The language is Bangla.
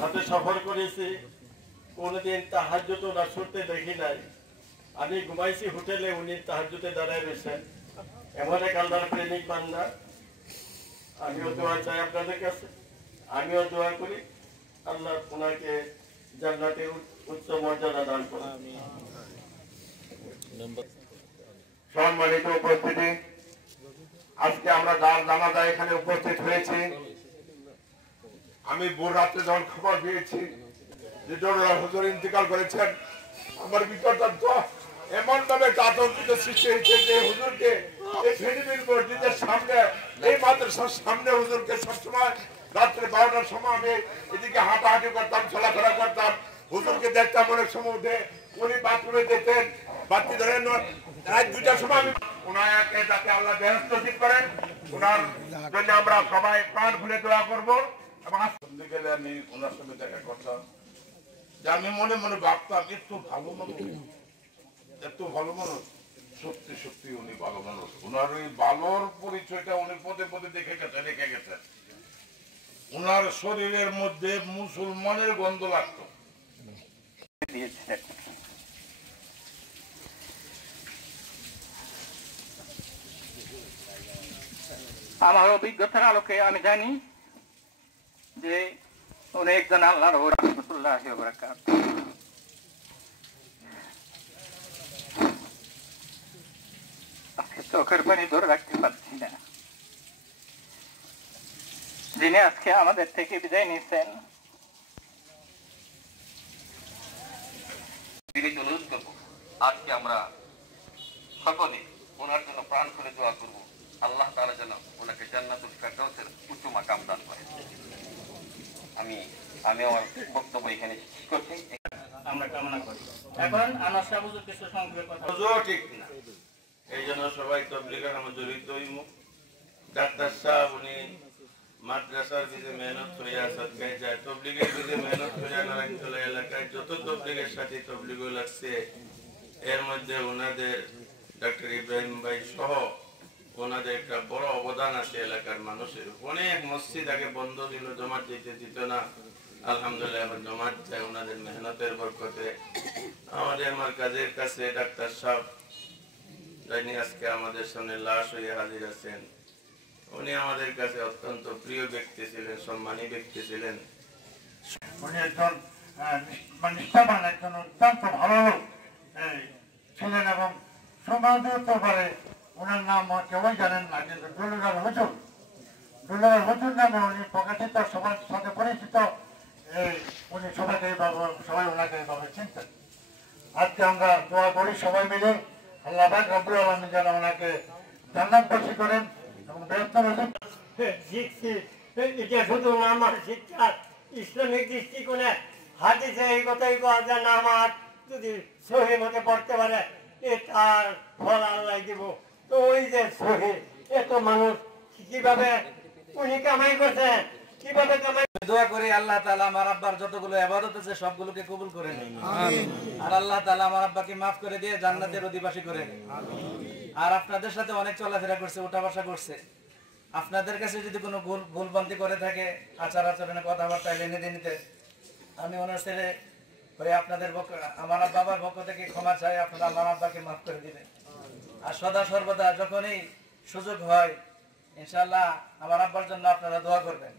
সাথে সফর করেছি, কোনোদিন তাহাজ্জুদ না ছুটতে দেখি নাই। আমি ঘুমাইছি হোটেলে, উনি তাহাজ্জুদে দাঁড়ায় রয়েছেন। এমন এক আল্লাহর প্রেমিক বান্দা। আমিও দোয়া চাই আপনাদের কাছে, আমিও দোয়া করি আল্লাহ ওনাকে জান্নাতে উচ্চ মর্যাদা দান করেন। সম্মানিত উপস্থিতি, আজকে আমরা যার জানাজা এখানে উপস্থিত হয়েছি, আমি ভোর রাত্রে যখন খবর পেয়েছি যে জরুরা হুজুর ইন্তেকাল করেছেন, আমার ভিতরটা এমন ভাবে আতঙ্কিত সৃষ্টি হয়েছে যে হুজুরকে এই ফেনীর মসজিদের সামনে, এই মাদ্রাসার সামনে হুজুরকে সবসময় রাত্রে 12টার সময় আমি এদিকে হাঁটাহাঁটি করতাম, চলাফেরা করতাম, হুজুরকে দেখতাম। অনেক সময় উঠে উনি বাথরুমে যেতেন, বাতি ধরে রাত 2টার সময় আমি ওনাকে যাতে আল্লাহ বেহেশত নসিব করেন, ওনার জন্য আমরা সবাই প্রাণ খুলে দোয়া করবো। এবং আসতে গেলে আমি ওনার সঙ্গে দেখা করতাম, যে আমি মনে মনে ভাবতাম এত ভালো মানুষ, এত ভালো মানুষ, সত্যি সত্যি উনি ভালো মানুষ। ওনার ওই ভালোর পরিচয়টা উনি পদে পদে রেখে গেছেন। ওনার শরীরের মধ্যে মুসলমানের গন্ধ লাগতো। আমার অভিজ্ঞতার আলোকে আমি জানি যে উনি একজন আল্লাহর রাহমাতুল্লাহি ওয়া বারাকাতুহু। চোখের পানি ধরে রাখতে পারছি না। যিনি আজকে আমাদের থেকে বিদায় নিচ্ছেন, আজকে আমরা সকলে ওনার জন্য প্রাণ খুলে দোয়া করব, আল্লাহ তাআলা যেন ওনাকে জান্নাতুল ফেরদাউসের উচ্চ মাকাম দান করেন। আমি আমার বক্তব্য এখানে শেষ করছি, আমরা কামনা করি। এখন আনাস সাহেব হুজুর কিছু সংক্ষেপে কথা বলবেন। ঠিক না, এই জন্য সবাই তবলিগের নামে জড়িত হইব। ডাক্তার সাহেব উনি মাদ্রাসার বিজে মেহনত হইয়া সদকায় যায়, তবলিগের বিজে মেহনত হইয়া নারায়ণতলা এলাকায় যত তবলিগের সাথে তবলিগ লাগছে, এর মধ্যে ওনাদের ডক্টর ইব্রাহিম ভাই সহ ওনাদের একটা বড় অবদান আছে এলাকার মানুষের। অনেক মসজিদ আগে বন্ধ ছিল, জমাত দিতে দিত না, আলহামদুলিল্লাহ এখন জমাত যায় ওনাদের মেহনতের বরকতে। আমার কাজের কাছে ডাক্তার সাহেব যিনি আজকে আমাদের সামনে লাশ হয়ে হাজির আছেন, উনি আমাদের কাছে অত্যন্ত প্রিয় ব্যক্তি ছিলেন, সম্মানী ব্যক্তি ছিলেন। উনি একজন নিষ্ঠাবান, একজন অত্যন্ত ভালো ছিলেন এবং সমাজের ব্যাপারে ওনার নাম কেউই জানেন না, কিন্তু দুলুরার হুজুর নামে উনি প্রকাশিত, সবার সাথে পরিচিত। উনি সবাইকে সবাই ওনাকে এইভাবে চিনতেন। আজকে আমরা দোয়া করি সবাই মিলে আল্লাহ পাক রব্বুল আলামিন যেন ওনাকে জান্নাতবাসী করেন এবং বৃহত্তর শিখছি। এটা শুধু নামাজ শিক্ষা, ইসলামিক দৃষ্টিকোণে হাদিসে এই কথাই পাওয়া যায়, নামাজ যদি সহি মতে পড়তে পারে তার ফল আল্লাহ দিব। তো ওই যে সহি, এত মানুষ কিভাবে উনি কামাই করছেন, কিভাবে কামাই। দোয়া করি আল্লাহ তাআলা আমার আব্বার যতগুলো ইবাদত আছে সবগুলোকে কবুল করে নেন, আর আল্লাহ তাআলা আমার আব্বাকে মাফ করে দিয়ে জান্নাতের অধিবাসী করে নেন। আর আপনাদের সাথে অনেক চলাফেরা করছে, উঠা বসা করছে, আপনাদের কাছে যদি কোনো ভুলভ্রান্তি করে থাকে আচার আচরণে কথাবার্তা লেনদেনিতে, আমি ওনার ছেলে হয়ে আপনাদের আমার বাবার পক্ষ থেকে ক্ষমা চাই, আপনারা আমার আব্বাকে মাফ করে দিবেন। আর সদা সর্বদা যখনই সুযোগ হয় ইনশাআল্লাহ আমার আব্বার জন্য আপনারা দোয়া করবেন।